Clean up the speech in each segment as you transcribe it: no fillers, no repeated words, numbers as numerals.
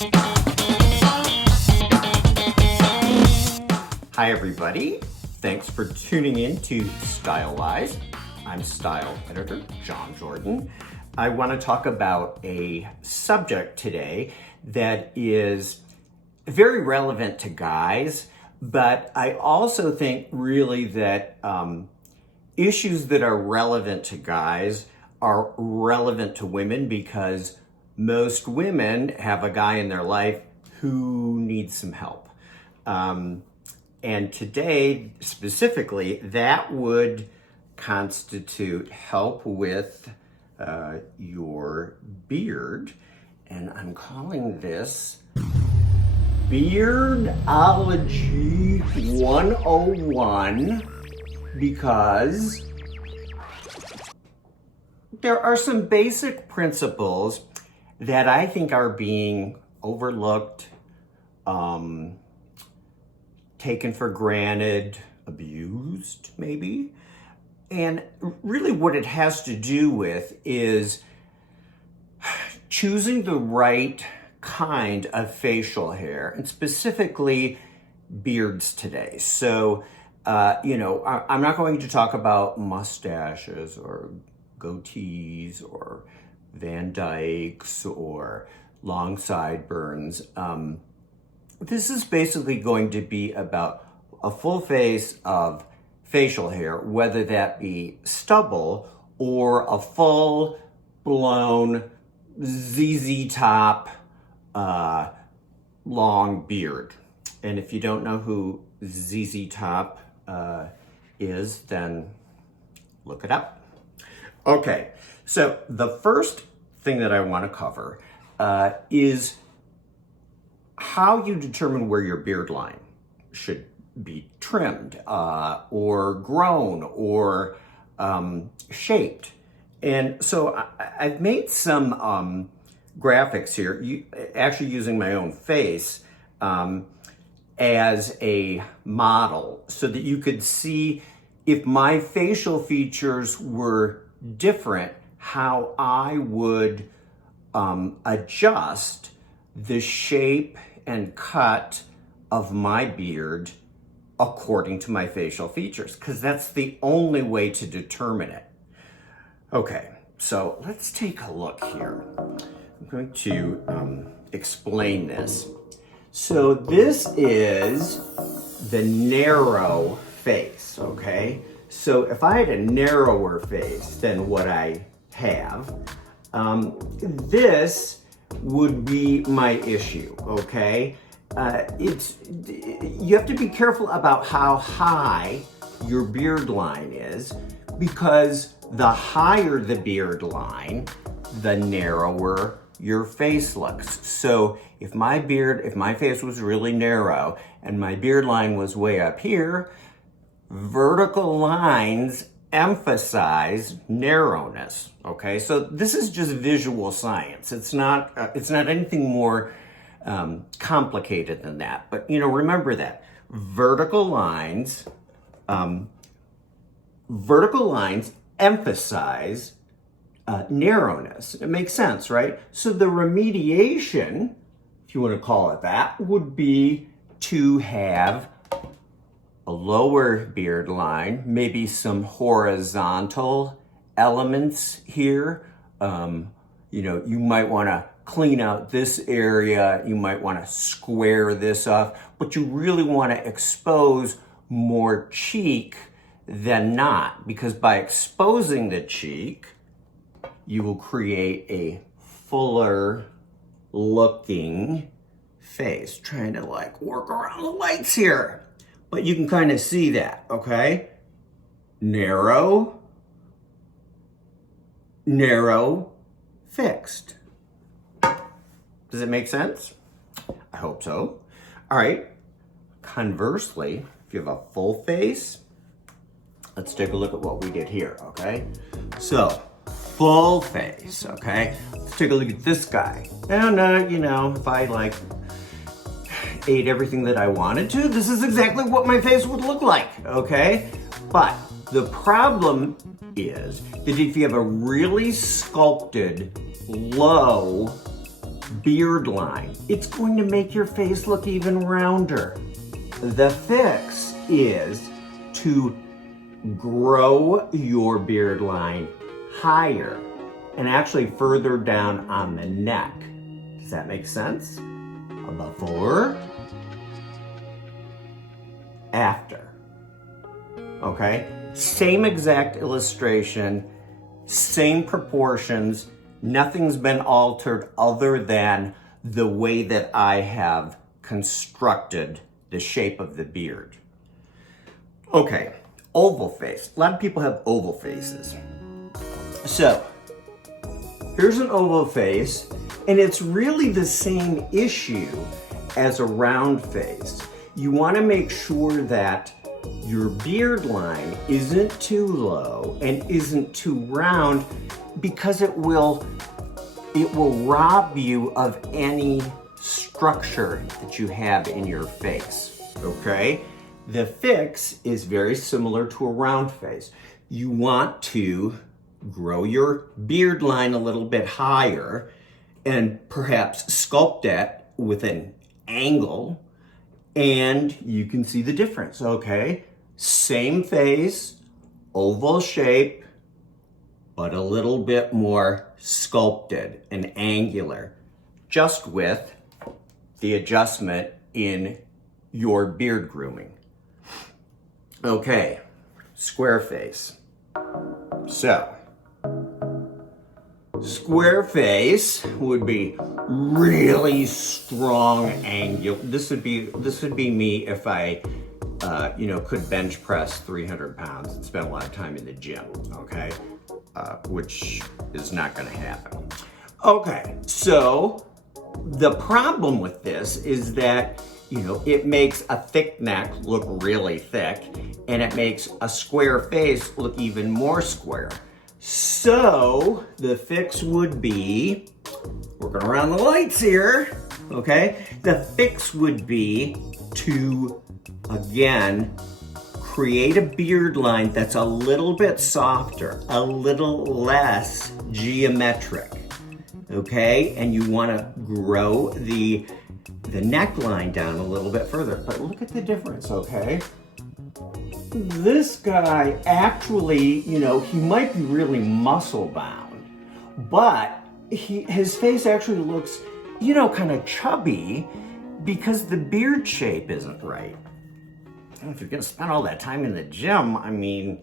Hi everybody, thanks for tuning in to Stylize. I'm style editor Jon Jordan. I want to talk about a subject today that is very relevant to guys, but I also think really that issues that are relevant to guys are relevant to women because most women have a guy in their life who needs some help. And today, specifically, that would constitute help with your beard. And I'm calling this Beardology 101 because there are some basic principles that I think are being overlooked, taken for granted, abused maybe. And really what it has to do with is choosing the right kind of facial hair, and specifically beards today. So, I'm not going to talk about mustaches or goatees or Van Dykes or long sideburns. This is basically going to be about a full face of facial hair, whether that be stubble or a full-blown ZZ top long beard. And if you don't know who ZZ Top is, then look it up. Okay, so the first thing that I want to cover is how you determine where your beard line should be trimmed or grown or shaped. And so I've made some graphics here, actually using my own face as a model so that you could see if my facial features were different, how I would adjust the shape and cut of my beard according to my facial features, because that's the only way to determine it. Okay, so let's take a look here. I'm going to explain this. So this is the narrow face, okay? So if I had a narrower face than what I have, this would be my issue, okay? You have to be careful about how high your beard line is, because the higher the beard line, the narrower your face looks. So if my face was really narrow and my beard line was way up here, vertical lines emphasize narrowness, okay? So this is just visual science. It's not anything more complicated than that. But remember that vertical lines emphasize narrowness. It makes sense, right? So the remediation, if you want to call it that, would be to have a lower beard line, maybe some horizontal elements here. You might want to clean out this area. You might want to square this off, but you really want to expose more cheek than not, because by exposing the cheek, you will create a fuller looking face. Trying to work around the lights here. But you can kind of see that, okay? Narrow, fixed. Does it make sense? I hope so. All right. Conversely, if you have a full face, let's take a look at what we did here, okay? So, full face, okay? Let's take a look at this guy. And, if I ate everything that I wanted to, this is exactly what my face would look like, okay? But the problem is that if you have a really sculpted, low beard line. It's going to make your face look even rounder. The fix is to grow your beard line higher and actually further down on the neck. Does that make sense? A before, after. Okay? Same exact illustration, same proportions. Nothing's been altered other than the way that I have constructed the shape of the beard. Okay, oval face. A lot of people have oval faces. So, here's an oval face, and it's really the same issue as a round face. You want to make sure that your beard line isn't too low and isn't too round, because it will rob you of any structure that you have in your face, okay? The fix is very similar to a round face. You want to grow your beard line a little bit higher and perhaps sculpt it with an angle, and you can see the difference, okay? Same face, oval shape, but a little bit more sculpted and angular, just with the adjustment in your beard grooming. Okay, square face. So, square face would be really strong angle. This would be me if I could bench press 300 pounds and spend a lot of time in the gym, okay? Which is not gonna happen. Okay, so the problem with this is that, it makes a thick neck look really thick, and it makes a square face look even more square. So the fix would be, working around the lights here, okay? The fix would be to, again, create a beard line that's a little bit softer, a little less geometric, okay? And you want to grow the neckline down a little bit further. But look at the difference, okay? This guy actually, he might be really muscle bound, but his face actually looks, kind of chubby because the beard shape isn't right. If you're going to spend all that time in the gym, I mean,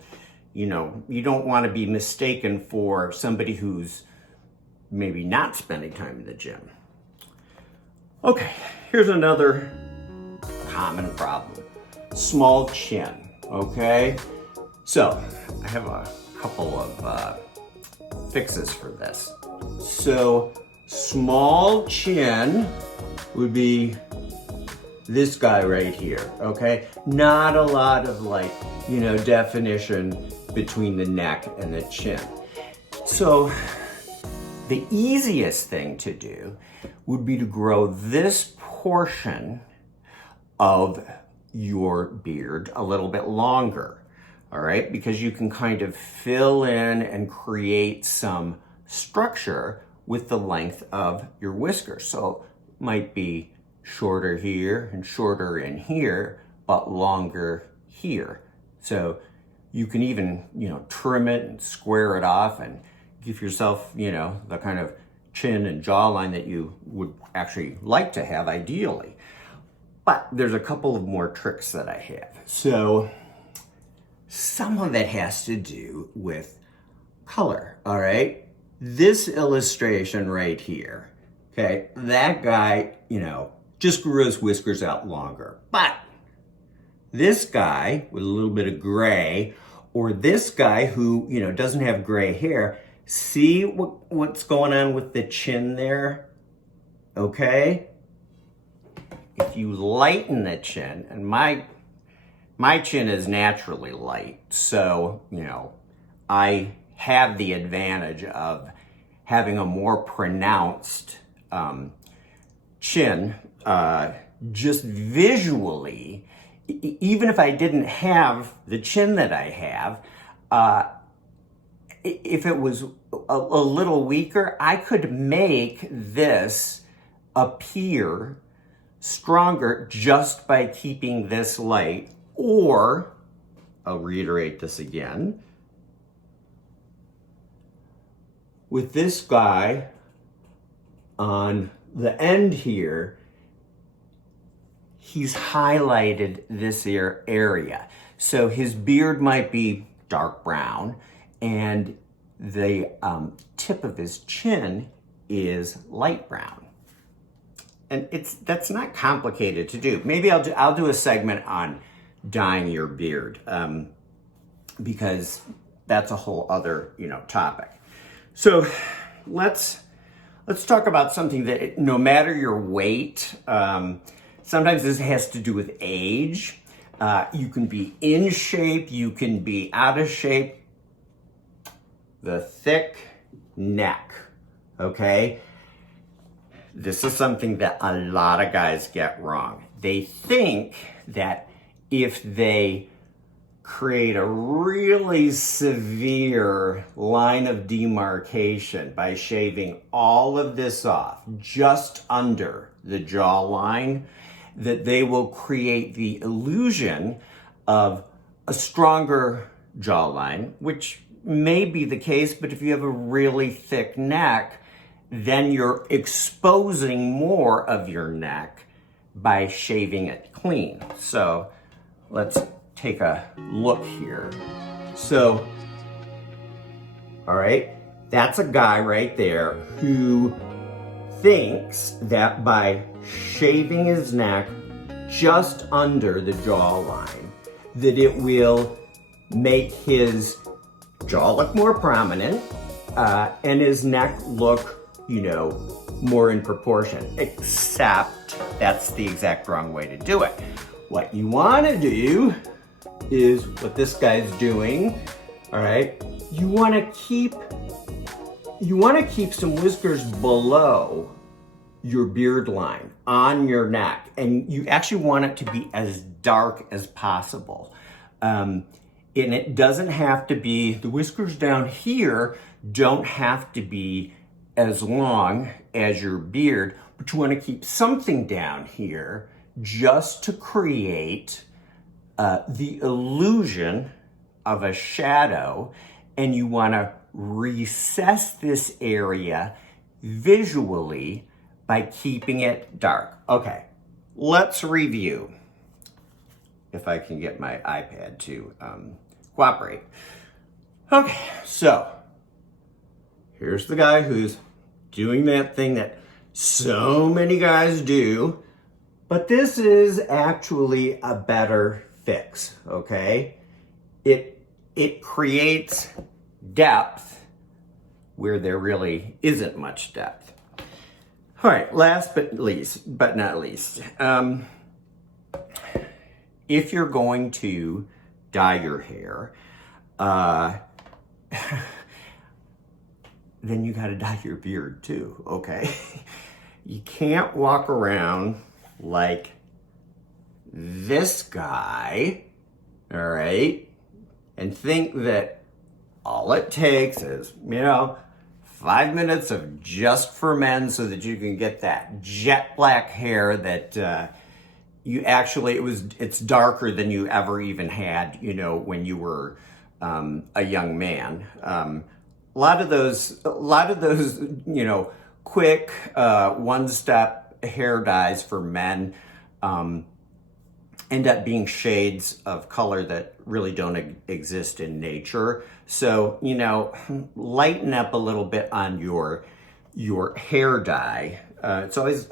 you don't want to be mistaken for somebody who's maybe not spending time in the gym. Okay, here's another common problem. Small chin, okay? So, I have a couple of fixes for this. So, small chin would be this guy right here, okay? Not a lot of definition between the neck and the chin. So the easiest thing to do would be to grow this portion of your beard a little bit longer, all right? Because you can kind of fill in and create some structure with the length of your whiskers. So it might be shorter here and shorter in here, but longer here. So you can even, trim it and square it off and give yourself, the kind of chin and jawline that you would actually like to have ideally. But there's a couple of more tricks that I have. So some of it has to do with color, all right? This illustration right here, okay, that guy, just grew his whiskers out longer. But this guy with a little bit of gray, or this guy who, doesn't have gray hair, see what's going on with the chin there? Okay? If you lighten the chin, and my chin is naturally light, so, I have the advantage of having a more pronounced chin, just visually. Even if I didn't have the chin that I have, if it was a little weaker, I could make this appear stronger just by keeping this light, or, I'll reiterate this again, with this guy on the end here, he's highlighted this area. So his beard might be dark brown, and the tip of his chin is light brown. And that's not complicated to do. Maybe I'll do a segment on dyeing your beard, because that's a whole other topic. So let's talk about something that, no matter your weight, sometimes this has to do with age. You can be in shape, you can be out of shape. The thick neck, okay? This is something that a lot of guys get wrong. They think that if they create a really severe line of demarcation by shaving all of this off just under the jawline, that they will create the illusion of a stronger jawline, which may be the case, but if you have a really thick neck, then you're exposing more of your neck by shaving it clean. So let's take a look here. So, all right, that's a guy right there who thinks that by shaving his neck just under the jawline, that it will make his jaw look more prominent, and his neck look, more in proportion, except that's the exact wrong way to do it. What you want to do is what this guy's doing, all right? You want to keep some whiskers below your beard line on your neck, and you actually want it to be as dark as possible. And it doesn't have to be, the whiskers down here don't have to be as long as your beard, but you want to keep something down here just to create the illusion of a shadow, and you want to recess this area visually by keeping it dark. Okay, let's review. If I can get my iPad to cooperate. Okay, so here's the guy who's doing that thing that so many guys do, but this is actually a better fix, okay? It creates depth where there really isn't much depth. All right, last but not least, if you're going to dye your hair, then you got to dye your beard too, okay? You can't walk around like this guy, all right, and think that all it takes is, 5 minutes of just for men so that you can get that jet black hair that it's darker than you ever even had, when you were a young man. A lot of those, quick one-step hair dyes for men end up being shades of color that really don't exist in nature. So, lighten up a little bit on your hair dye. It's always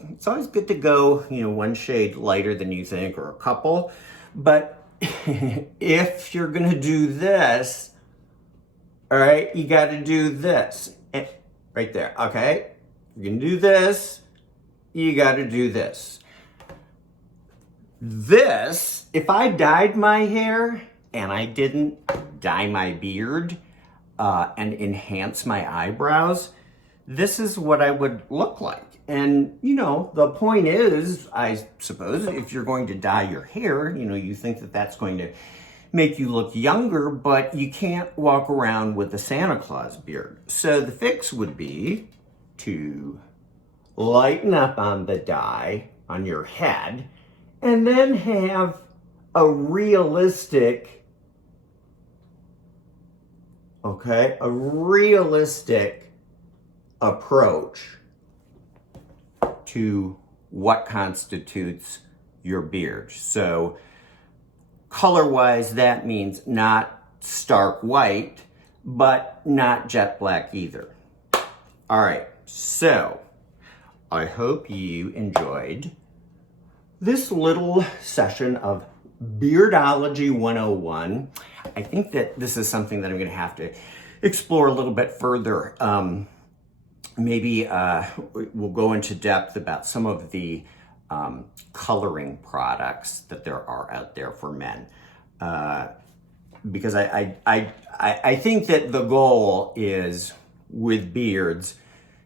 good to go, one shade lighter than you think, or a couple. But if you're gonna do this, all right, you got to do this right there. Okay, you're gonna do this. You got to do this. This, if I dyed my hair and I didn't dye my beard and enhance my eyebrows, this is what I would look like. And, the point is, I suppose, if you're going to dye your hair, you think that that's going to make you look younger, but you can't walk around with a Santa Claus beard. So the fix would be to lighten up on the dye on your head, and then have a realistic, a realistic approach to what constitutes your beard. So color-wise, that means not stark white, but not jet black either. All right, so I hope you enjoyed this little session of Beardology 101. I think that this is something that I'm going to have to explore a little bit further. Maybe we'll go into depth about some of the coloring products that there are out there for men. Because I think that the goal is, with beards,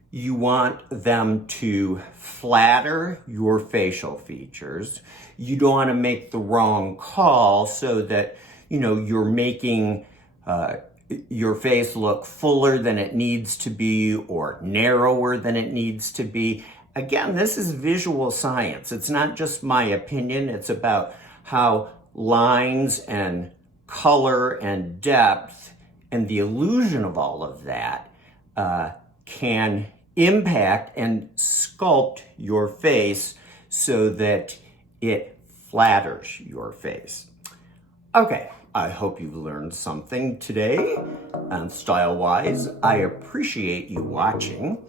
you want them to flatter your facial features. You don't want to make the wrong call so that, you know, you're making your face look fuller than it needs to be or narrower than it needs to be. Again, this is visual science. It's not just my opinion. It's about how lines and color and depth and the illusion of all of that can impact and sculpt your face so that it flatters your face. Okay, I hope you've learned something today. Style-wise, I appreciate you watching,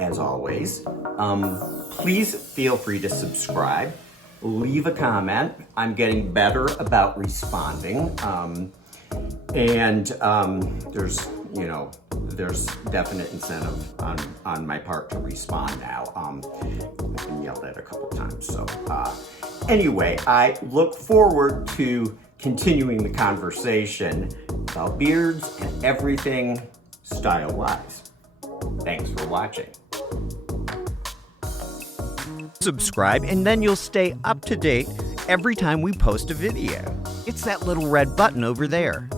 as always. Please feel free to subscribe. Leave a comment. I'm getting better about responding. There's definite incentive on my part to respond now. I've been yelled at a couple times. So anyway, I look forward to continuing the conversation about beards and everything style-wise. Thanks for watching. Subscribe, and then you'll stay up to date every time we post a video. It's that little red button over there.